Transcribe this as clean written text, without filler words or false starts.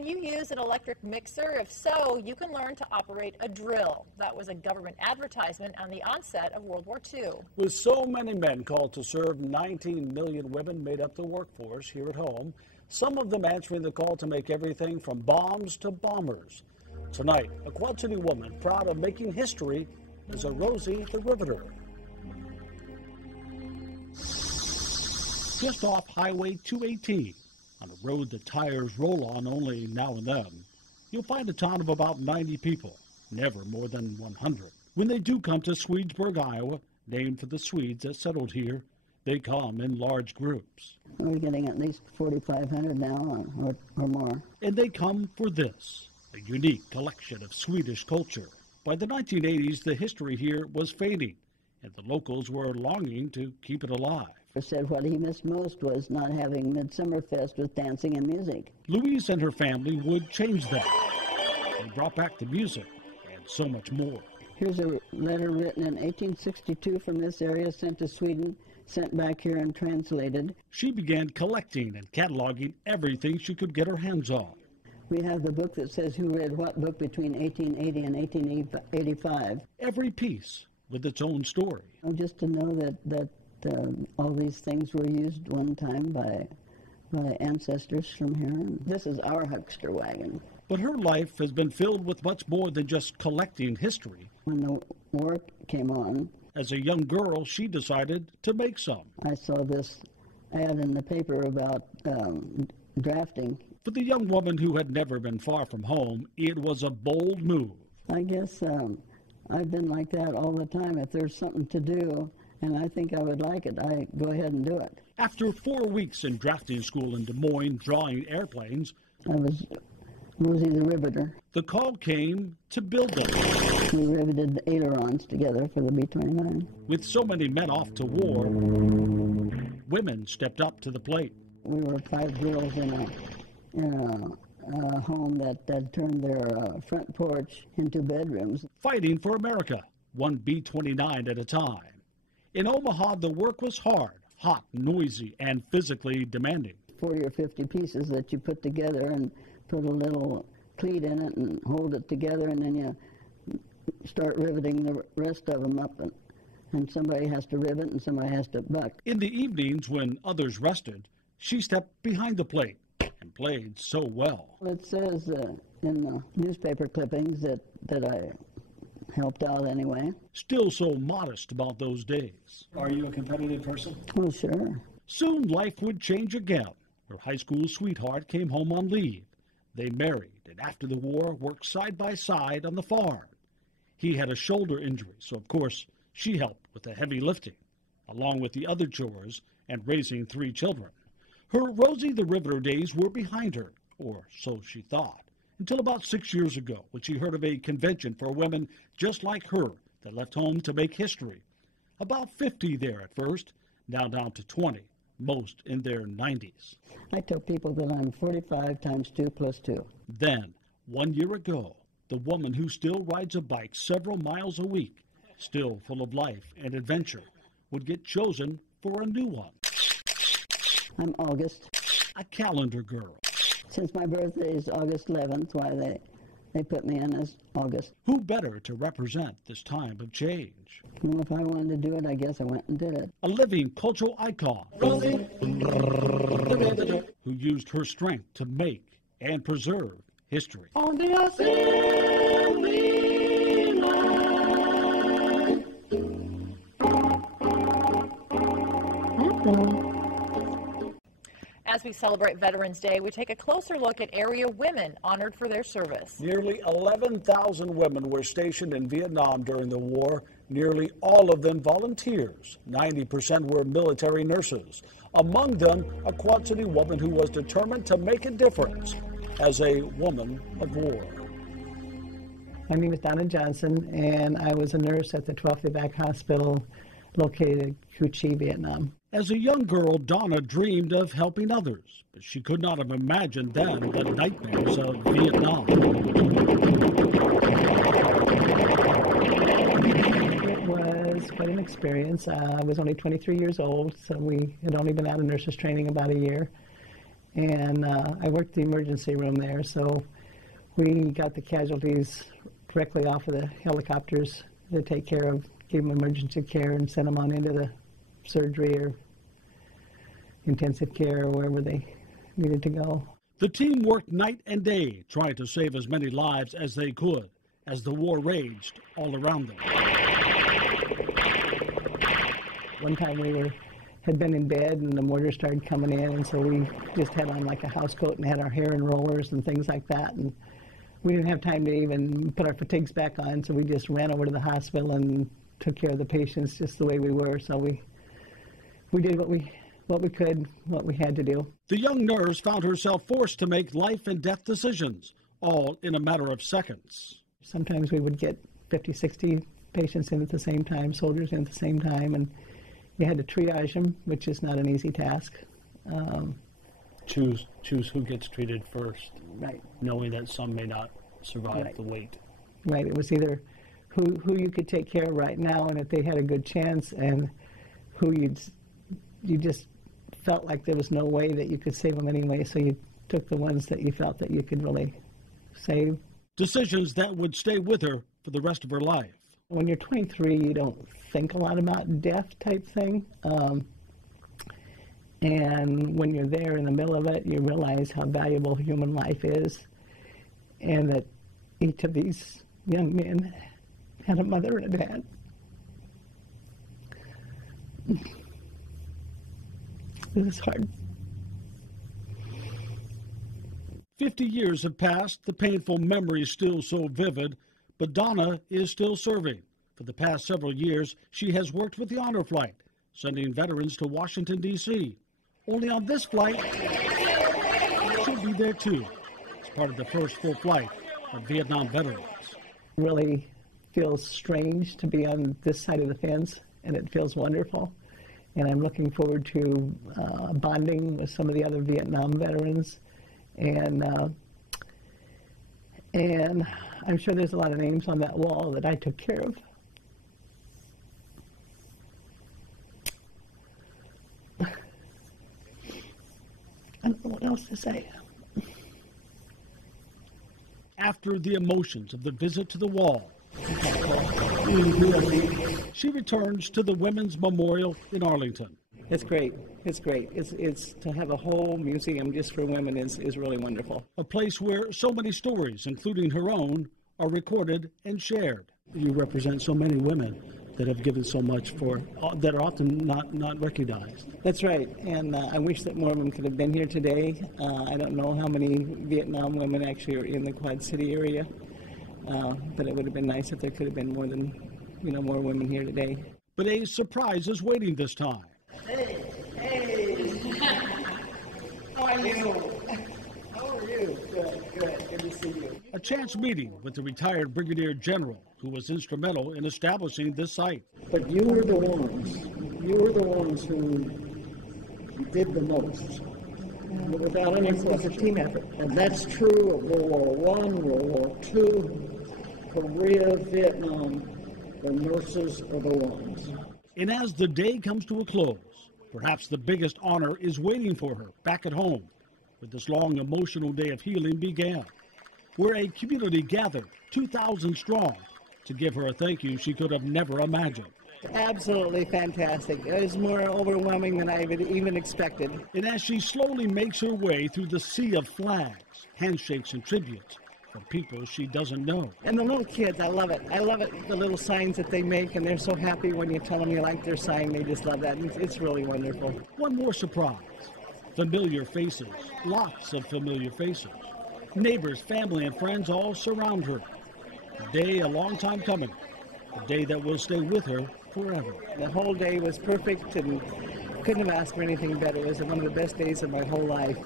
Can you use an electric mixer? If so, you can learn to operate a drill. That was a government advertisement on the onset of World War II. With so many men called to serve, 19 million women made up the workforce here at home, some of them answering the call to make everything from bombs to bombers. Tonight, a Quad City woman proud of making history is a Rosie the Riveter. Just off Highway 218, on a road the tires roll on only now and then, you'll find a town of about 90 people, never more than 100. When they do come to Swedesburg, Iowa, named for the Swedes that settled here, they come in large groups. We're getting at least 4,500 now or more. And they come for this, a unique collection of Swedish culture. By the 1980s, the history here was fading, and the locals were longing to keep it alive. He said what he missed most was not having Midsummerfest with dancing and music. Louise and her family would change that. They brought back the music and so much more. Here's a letter written in 1862 from this area, sent to Sweden, sent back here and translated. She began collecting and cataloging everything she could get her hands on. We have the book that says who read what book between 1880 and 1885. Every piece with its own story. Just to know that all these things were used one time by ancestors from here. This is our huckster wagon. But her life has been filled with much more than just collecting history. When the war came on, as a young girl, she decided to make some. I saw this ad in the paper about drafting. For the young woman who had never been far from home, it was a bold move. I guess I've been like that all the time. If there's something to do, and I think I would like it, I go ahead and do it. After 4 weeks in drafting school in Des Moines, drawing airplanes, I was Rosie the Riveter. The call came to build them. We riveted the ailerons together for the B-29. With so many men off to war, women stepped up to the plate. We were 5 girls in a home that turned their front porch into bedrooms. Fighting for America, one B-29 at a time. In Omaha, the work was hard, hot, noisy, and physically demanding. 40 or 50 pieces that you put together and put a little cleat in it and hold it together, and then you start riveting the rest of them up. And somebody has to rivet and somebody has to buck. I In the evenings when others rested, she stepped behind the plate and played so well. It says in the newspaper clippings that I helped out anyway. Still so modest about those days. Are you a competitive person? Oh, sure. Soon life would change again. Her high school sweetheart came home on leave. They married, and after the war, worked side by side on the farm. He had a shoulder injury, so of course she helped with the heavy lifting, along with the other chores and raising 3 children. Her Rosie the Riveter days were behind her, or so she thought, until about 6 years ago, when she heard of a convention for women just like her that left home to make history. About 50 there at first, now down to 20, most in their 90s. I tell people that I'm 45 times 2 plus 2. Then, 1 year ago, the woman who still rides a bike several miles a week, still full of life and adventure, would get chosen for a new one. I'm August. A calendar girl. Since my birthday is August 11th, why they put me in as August. Who better to represent this time of change? Well, if I wanted to do it, I guess I went and did it. A living cultural icon. Rosie, who used her strength to make and preserve history. on the assembly line. As we celebrate Veterans Day, we take a closer look at area women honored for their service. Nearly 11,000 women were stationed in Vietnam during the war, nearly all of them volunteers. 90% were military nurses. Among them, a Quad City woman who was determined to make a difference as a woman of war. My name is Donna Johnson, and I was a nurse at the 12th Evac Hospital located in Cu Chi, Vietnam. As a young girl, Donna dreamed of helping others, but she could not have imagined then the nightmares of Vietnam. It was quite an experience. I was only 23 years old, so we had only been out of nurses training about a year. And I worked the emergency room there, so we got the casualties directly off of the helicopters to take care of, give them emergency care and send them on into the surgery or intensive care or wherever they needed to go. The team worked night and day trying to save as many lives as they could as the war raged all around them. One time we had been in bed and the mortar started coming in, and so we just had on like a house coat and had our hair in rollers and things like that, and we didn't have time to even put our fatigues back on, so we just ran over to the hospital and took care of the patients just the way we were. So we did what we could, what we had to do. The young nurse found herself forced to make life and death decisions, all in a matter of seconds. Sometimes we would get 50, 60 patients in at the same time, soldiers in at the same time, and you had to triage them, which is not an easy task. Choose who gets treated first, Right. knowing that some may not survive Right. the wait. Right, it was either who you could take care of right now and if they had a good chance, and who you just felt like there was no way that you could save them anyway, so you took the ones that you felt that you could really save. Decisions that would stay with her for the rest of her life. When you're 23, you don't think a lot about death type thing. And when you're there in the middle of it, you realize how valuable human life is, and that each of these young men had a mother and a dad. This is hard. 50 years have passed, the painful memory is still so vivid, but Donna is still serving. For the past several years, she has worked with the Honor Flight, sending veterans to Washington, D.C. Only on this flight, she'll be there too, as part of the first full flight of Vietnam veterans. It really feels strange to be on this side of the fence, and it feels wonderful. And I'm looking forward to bonding with some of the other Vietnam veterans. And I'm sure there's a lot of names on that wall that I took care of. I don't know what else to say. After the emotions of the visit to the wall, she returns to the Women's Memorial in Arlington. It's great. It's great. It's to have a whole museum just for women is really wonderful. A place where so many stories, including her own, are recorded and shared. You represent so many women that have given so much that are often not recognized. That's right, and I wish that more of them could have been here today. I don't know how many Vietnam women actually are in the Quad City area, but it would have been nice if there could have been more women here today. But a surprise is waiting this time. Hey, how are you? How are you? Good to see you. A chance meeting with the retired Brigadier General who was instrumental in establishing this site. But you were the ones who did the most. Without any question. It's a team effort. And that's true of World War I, World War II, Korea, Vietnam. The nurses are the ones. And as the day comes to a close, perhaps the biggest honor is waiting for her back at home, where this long emotional day of healing began, where a community gathered 2,000 strong to give her a thank you she could have never imagined. Absolutely fantastic. It was more overwhelming than I even expected. And as she slowly makes her way through the sea of flags, handshakes, and tributes from people she doesn't know. And the little kids, I love it. I love it, the little signs that they make, and they're so happy when you tell them you like their sign. They just love that. It's really wonderful. One more surprise. Familiar faces, lots of familiar faces. Neighbors, family, and friends all surround her. A day a long time coming. A day that will stay with her forever. The whole day was perfect and couldn't have asked for anything better. It was one of the best days of my whole life.